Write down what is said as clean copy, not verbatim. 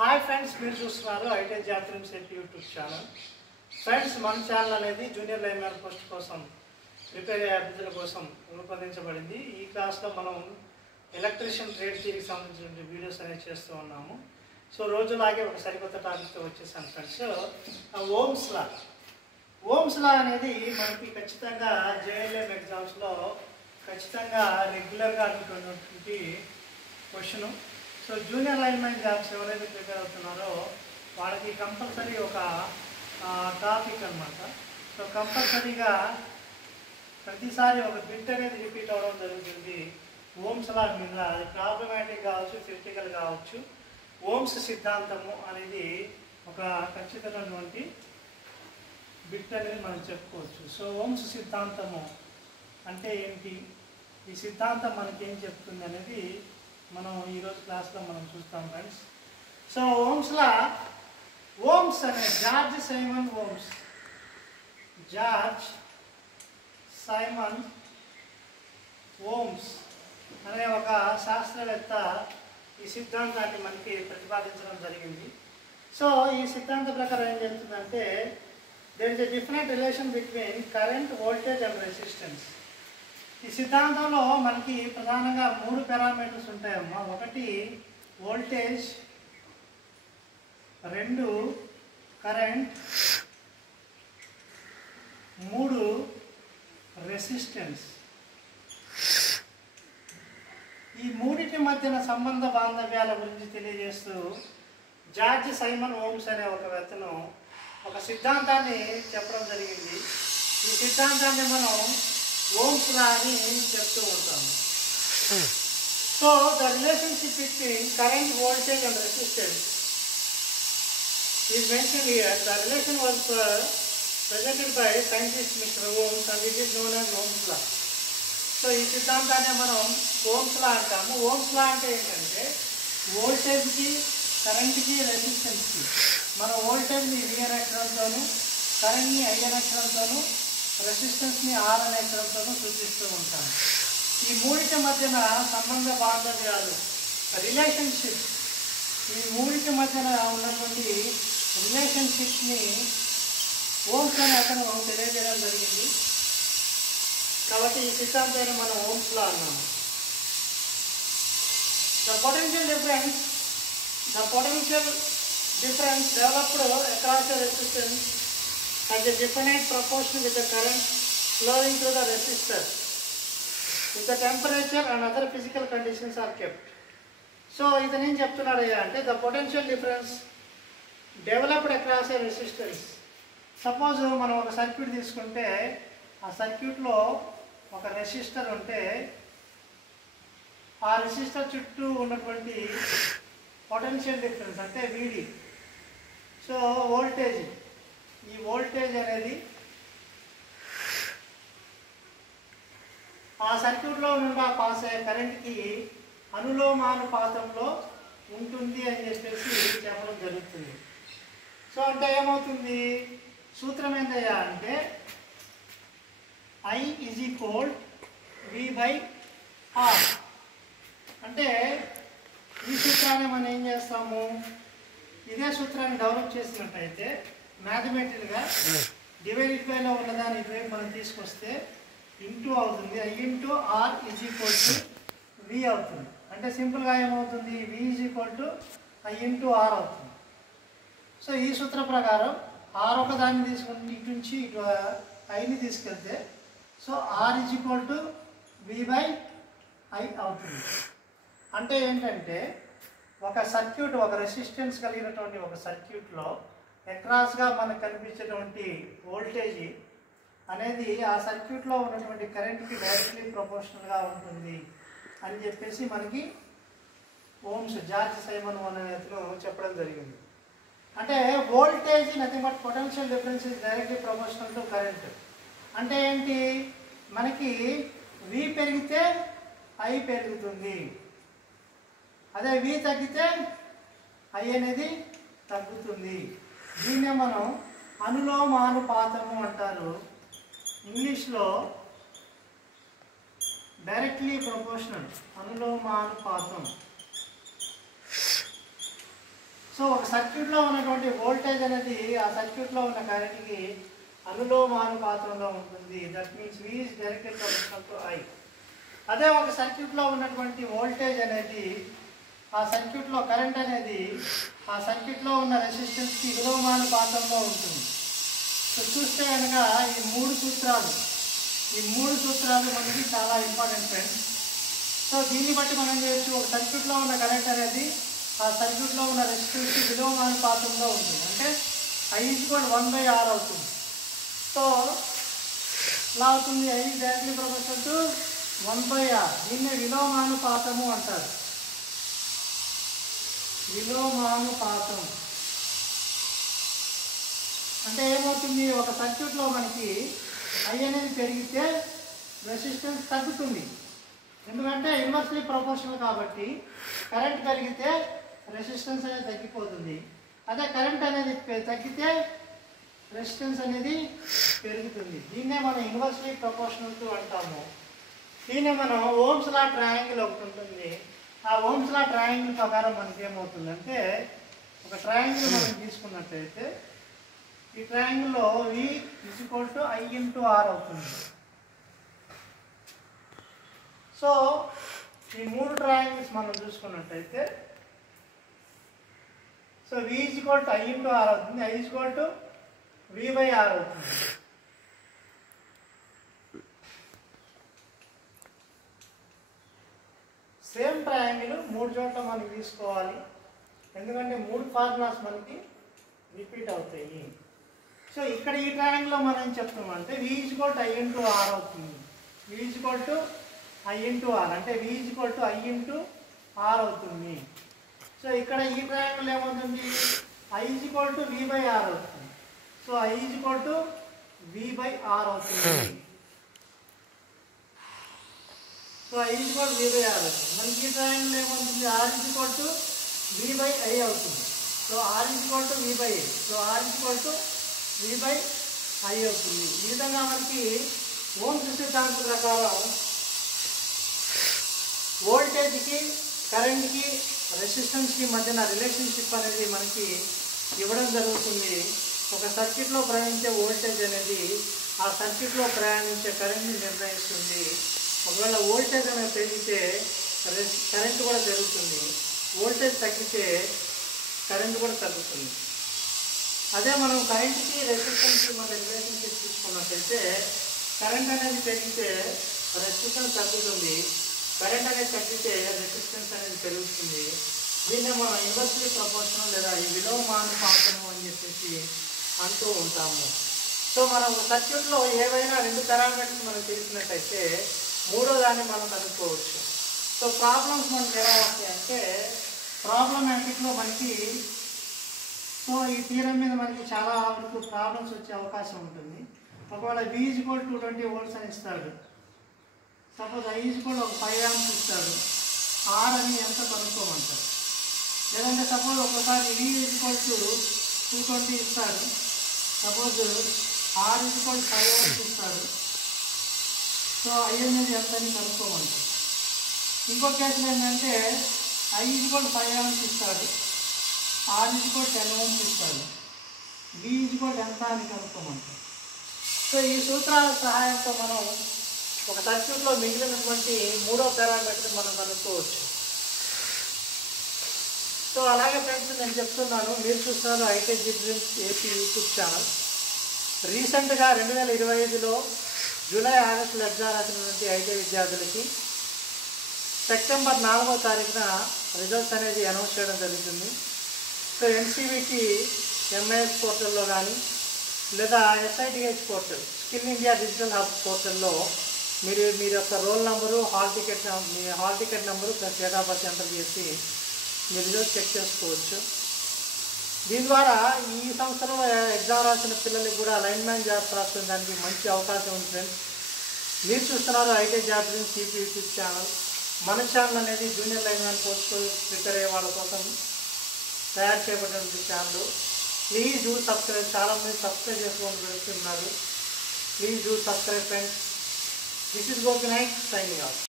Hi friends, మీరు చూస్తున్నారు hitech job set YouTube channel. Friends, మన ఛానల్ అనేది జూనియర్ లైన్మెన్ పోస్ట్ కోసం ప్రిపేర్ అయ్యే అభ్యర్థుల కోసం రూపొందించబడింది. ఈ క్లాస్లో మనం ఎలక్ట్రీషియన్ ట్రేడ్ కి సంబంధించిన వీడియోస్ అనేవి చేస్తూ ఉన్నాము. సో రోజులాగే ఒక సరికొత్త టాపిక్తో వచ్చేసాను ఫ్రెండ్స్. ఓమ్స్ లా అనేది మనకి ఖచ్చితంగా జేఎల్ఎం ఎగ్జామ్స్లో ఖచ్చితంగా రెగ్యులర్గా అనుకున్నటువంటి question. So junior linemen jobs ఎవరైతే ప్రిపేర్ అవుతున్నారో వాళ్ళకి కంపల్సరీ ఒక టాపిక్ అనమాట. సో కంపల్సరీగా ప్రతిసారి ఒక బిట్ అనేది రిపీట్ అవ్వడం జరుగుతుంది. ఓమ్స్ లా మీద అది ప్రాబ్లమాటిక్ కావచ్చు, క్రిటికల్ కావచ్చు. ఓమ్స్ సిద్ధాంతము అనేది ఒక ఖచ్చితమైనటువంటి బిట్ అనేది మనం చెప్పుకోవచ్చు. సో ఓమ్స్ సిద్ధాంతము అంటే ఏంటి, ఈ సిద్ధాంతం మనకి ఏం చెప్తుంది అనేది మనం ఈరోజు క్లాస్లో మనం చూస్తాం ఫ్రెండ్స్. సో ఓమ్స్ అనే జార్జ్ సైమన్ ఓమ్స్ అనే ఒక శాస్త్రవేత్త ఈ సిద్ధాంతాన్ని మనకి ప్రతిపాదించడం జరిగింది. సో ఈ సిద్ధాంతం ప్రకారం ఏం చెప్తుందంటే, there is a different relation between current, voltage and resistance. ఈ సిద్ధాంతంలో మనకి ప్రధానంగా 3 పారామీటర్స్ ఉంటాయమ్మా. 1 వోల్టేజ్, 2 కరెంట్, 3 రెసిస్టెన్స్. ఈ మూడింటి మధ్యన సంబంధ బాంధవ్యాల గురించి తెలియజేస్తూ జార్జ్ సైమన్ ఓమ్స్ అనే ఒక వ్యక్తను ఒక సిద్ధాంతాన్ని చెప్పడం జరిగింది. ఈ సిద్ధాంతాన్ని మనం ఓమ్స్ లా అని చెప్తూ ఉంటాము. So the relationship between current, voltage and resistance is mentioned here. The relation was presented by scientist Mr. Ohms and it is known as Ohms law. So ఈ సిద్ధాంతాన్ని మనం ఓమ్స్ లా అంటాము. ఓమ్స్ లా అంటే ఏంటంటే, వోల్టేజ్కి, కరెంట్కి, రెసిస్టెన్స్కి మన వోల్టేజ్ని V అనే అక్షరంతోనూ, కరెంట్ని I అనే అక్షరంతోనూ, రెసిస్టెన్స్ని R అనే అక్షరంతోనూ సూచిస్తూ ఉంటాము. ఈ మూడింటి మధ్యన సంబంధ బాంధవ్యాలు, రిలేషన్షిప్, ఈ మూడింటి మధ్యన ఉన్నటువంటి రిలేషన్షిప్ని ఓమ్స్ అనే అతను తెలియజేయడం జరిగింది. కాబట్టి ఈ సిద్ధాంతాన్ని మనం ఓమ్స్ లా అన్నాము. The potential difference developed across the resistance has a definite proportion with the current flowing through the resistor if the temperature and other physical conditions are kept. So ఇతను ఏం చెప్తున్నాడయ్యా అంటే, the potential difference developed across a resistance. Suppose మనం ఒక circuit తీసుకుంటే, ఆ సర్క్యూట్లో ఒక resistor ఉంటే, ఆ రెసిస్టర్ చుట్టూ ఉన్నటువంటి పొటెన్షియల్ డిఫరెన్స్ అంటే VD. సో వోల్టేజ్, ఈ వోల్టేజ్ అనేది ఆ సర్క్యూట్లో నుండి పాస్ అయ్యే కరెంట్కి అనులోమానుపాతంలో ఉంటుంది అని చెప్పేసి చెప్పడం జరుగుతుంది. సో అంటే ఏమవుతుంది, సూత్రం ఏందయ్యా అంటే I is equal V/R. అంటే ఈ సూత్రాన్ని మనం ఏం చేస్తాము, ఇదే సూత్రాన్ని డెవలప్ చేసినట్టయితే మ్యాథమెటికల్గా డివైడెడ్ బైలో ఉన్నదాన్ని ఇటువైపు మనం తీసుకొస్తే ఇంటూ అవుతుంది. I into R is equal to V అవుతుంది. అంటే సింపుల్గా ఏమవుతుంది, V is equal to I into R అవుతుంది. సో ఈ సూత్రం ప్రకారం R ఒకదాన్ని తీసుకుని ఇటు నుంచి ఇటు Iని తీసుకెళ్తే, so R is equal to V/I అవుతుంది. అంటే ఏంటంటే, ఒక సర్క్యూట్, ఒక రెసిస్టెన్స్ కలిగినటువంటి ఒక సర్క్యూట్లో అక్రాస్గా మనకు కనిపించేటువంటి వోల్టేజ్ అనేది ఆ సర్క్యూట్లో ఉన్నటువంటి కరెంట్కి డైరెక్ట్లీ ప్రపోర్షనల్గా ఉంటుంది అని చెప్పేసి మనకి జార్జ్ సైమన్ అనే అతను చెప్పడం జరిగింది. అంటే voltage nothing but potential difference is directly proportional to current. అంటే ఏంటి, మనకి V పెరిగితే I పెరుగుతుంది, అదే V తగ్గితే I అనేది తగ్గుతుంది. దీన్నే మనం అనులోమానుపాతము అంటారు. ఇంగ్లీష్లో డైరెక్ట్లీ ప్రపోర్షనల్, అనులోమానుపాతం. సో ఒక సర్క్యూట్లో ఉన్నటువంటి వోల్టేజ్ అనేది ఆ సర్క్యూట్లో ఉన్న కరెంట్కి అనులోమానుపాతంలో ఉంటుంది. That means V is directly proportional to I. అదే ఒక సర్క్యూట్లో ఉన్నటువంటి వోల్టేజ్ అనేది ఆ సర్క్యూట్లో కరెంట్ అనేది ఆ సర్క్యూట్లో ఉన్న రెసిస్టెన్స్కి విలోమానుపాతంలో ఉంటుంది. సో చూస్తే కనుక ఈ మూడు సూత్రాలు మనకి చాలా ఇంపార్టెంట్ ఫ్రెండ్స్. సో దీన్ని బట్టి మనం చేయొచ్చు, ఒక సర్క్యూట్లో ఉన్న కరెంట్ అనేది ఆ సర్క్యూట్లో ఉన్న రెసిస్టెన్స్కి విలోమానుపాతంలో ఉంటుంది. అంటే I = 1/R అవుతుంది. సో ఇలా అవుతుంది, I is directly proportional to 1/R. దీన్నే విలోమానుపాతము అంటారు. విలోమానుపాతం అంటే ఏమవుతుంది, ఒక సర్క్యూట్లో మనకి I అనేది పెరిగితే రెసిస్టెన్స్ తగ్గుతుంది. ఎందుకంటే ఇన్వర్స్లీ ప్రపోర్షనల్ కాబట్టి కరెంట్ పెరిగితే రెసిస్టెన్స్ అనేది తగ్గిపోతుంది. అదే కరెంట్ అనేది తగ్గితే రెసిస్టెన్స్ అనేది పెరుగుతుంది. దీన్నే మనం ఇన్వర్స్లీ ప్రపోర్షనల్ టు అంటాము. దీన్నే మనం ఓమ్స్ లా ట్రయాంగిల్ ఒకటి ఉంటుంది. ఆ ఓమ్స్ లా ట్రయాంగిల్ ప్రకారం మనకి ఏమవుతుందంటే, ఒక ట్రయాంగిల్ మనం తీసుకున్నట్టయితే ఈ ట్రయాంగిల్లో V = I × R అవుతుంది. సో ఈ మూడు ట్రయాంగిల్స్ మనం చూసుకున్నట్టయితే సో V = I × R అవుతుంది, I = V/R అవుతుంది. సేమ్ ట్రయాంగిల్ మూడు చోట్ల మనం తీసుకోవాలి, ఎందుకంటే మూడు ఫార్ములాస్ మనకి రిపీట్ అవుతాయి. సో ఇక్కడ ఈ ట్రయాంగిల్లో మనం ఏం చెప్తామంటే V = I × R అవుతుంది. V = I × R అంటే V = I × R అవుతుంది. సో ఇక్కడ ఈ ట్రయాంగిల్ ఏమవుతుంది, I = V/R అవుతుంది. సో I = V/R అవుతుంది. సో I = V/R అవుతుంది. మనకి ఈ ట్రయాంగిల్ ఏమవుతుంది, R = V/I అవుతుంది. So R = V/I. So R = V/I అవుతుంది. ఈ విధంగా మనకి ఓమ్స్ సిద్ధాంతం ప్రకారం వోల్టేజ్కి కరెంట్కి రెసిస్టెన్స్కి మధ్యన రిలేషన్షిప్ అనేది మనకి ఇవ్వడం జరుగుతుంది. ఒక సర్క్యూట్లో ప్రయాణించే వోల్టేజ్ అనేది ఆ సర్క్యూట్లో ప్రయాణించే కరెంట్ని నిర్ణయిస్తుంది. ఒకవేళ వోల్టేజ్ అనేది పెరిగితే కరెంట్ కూడా పెరుగుతుంది, వోల్టేజ్ తగ్గితే కరెంట్ కూడా తగ్గుతుంది. అదే మనం కరెంట్కి రెసిస్టెన్స్కి మన రిలేషన్షిప్ తీసుకున్నట్టయితే కరెంట్ అనేది పెరిగితే రెసిస్టెన్స్ తగ్గుతుంది, కరెంట్ అనేది తగ్గితే రెసిస్టెన్స్ అనేది పెరుగుతుంది. దీన్ని మనం ఇన్వర్స్లీ ప్రపోర్షనల్ లేదా ఈ విలోమానుపాతము అని చెప్పేసి అంటూ ఉంటాము. సో మనం సర్క్యూట్లో ఏవైనా రెండు పారామీటర్స్ మనకు తెలిసినట్టయితే మూడో దాన్ని మనం కనుక్కోవచ్చు. సో ప్రాబ్లమ్స్ మనకి ఎలా వస్తాయి అంటే, ప్రాబ్లమాటిక్లో మనకి సో ఈ థీరం మీద మనకి చాలా వరకు ప్రాబ్లమ్స్ వచ్చే అవకాశం ఉంటుంది. ఒకవేళ V = 220 volts అని ఇస్తాడు, సపోజ్ I = 5 amps ఇస్తాడు, R అని ఎంత కనుక్కోమంటారు. లేదంటే సపోజ్ ఒకసారి V = 220 ఇస్తాడు, సపోజ్ R = 5 amps ఇస్తాడు, సో I అనేది ఎంత అని కనుక్కోమంటారు. ఇంకో కేసులో ఏంటంటే I = 5 amps ఇస్తాడు, R = 10 ohms ఇస్తాడు, V = ఎంత అని కనుక్కోమంటారు. సో ఈ సూత్రాల సహాయంతో మనం ఒక సర్క్యూట్లో మిగిలినటువంటి మూడో పారామీటర్ మనం కనుక్కోవచ్చు. సో అలాగే ఫ్రెండ్స్ నేను చెప్తున్నాను, మీరు చూస్తున్నారు హైటెక్ జిబ్రిన్స్ ఏపీ యూట్యూబ్ ఛానల్. రీసెంట్గా 2025లో జూలై ఆగస్టులో ఎగ్జామ్ రాసినటువంటి ఐటీఐ విద్యార్థులకి సెప్టెంబర్ 4వ తారీఖున రిజల్ట్స్ అనేది అనౌన్స్ చేయడం జరుగుతుంది. సో NCVT MIS పోర్టల్లో కానీ లేదా SITH portal skill India digital hub పోర్టల్లో మీరు యొక్క roll number, me hall ticket number plus date of birth enter చేసి మీ రిజల్ట్ చెక్ చేసుకోవచ్చు. దీని ద్వారా ఈ సంవత్సరం ఎగ్జామ్ రాసిన పిల్లలకి కూడా లైన్మ్యాన్ జాబ్స్ రాసుకోవడానికి మంచి అవకాశం ఉంది ఫ్రెండ్స్. మీరు చూస్తున్నారు hitech job CP YouTube channel. మన ఛానల్ అనేది జూనియర్ లైన్మ్యాన్ పోస్ట్ ప్రిపేర్ అయ్యే వాళ్ళ కోసం తయారు చేయబడినటువంటి ఛానల్. Please do subscribe. చాలామంది సబ్స్క్రైబ్ చేసుకోవడం జరుగుతున్నారు. Please do subscribe friends. This is Gopinayak signing of.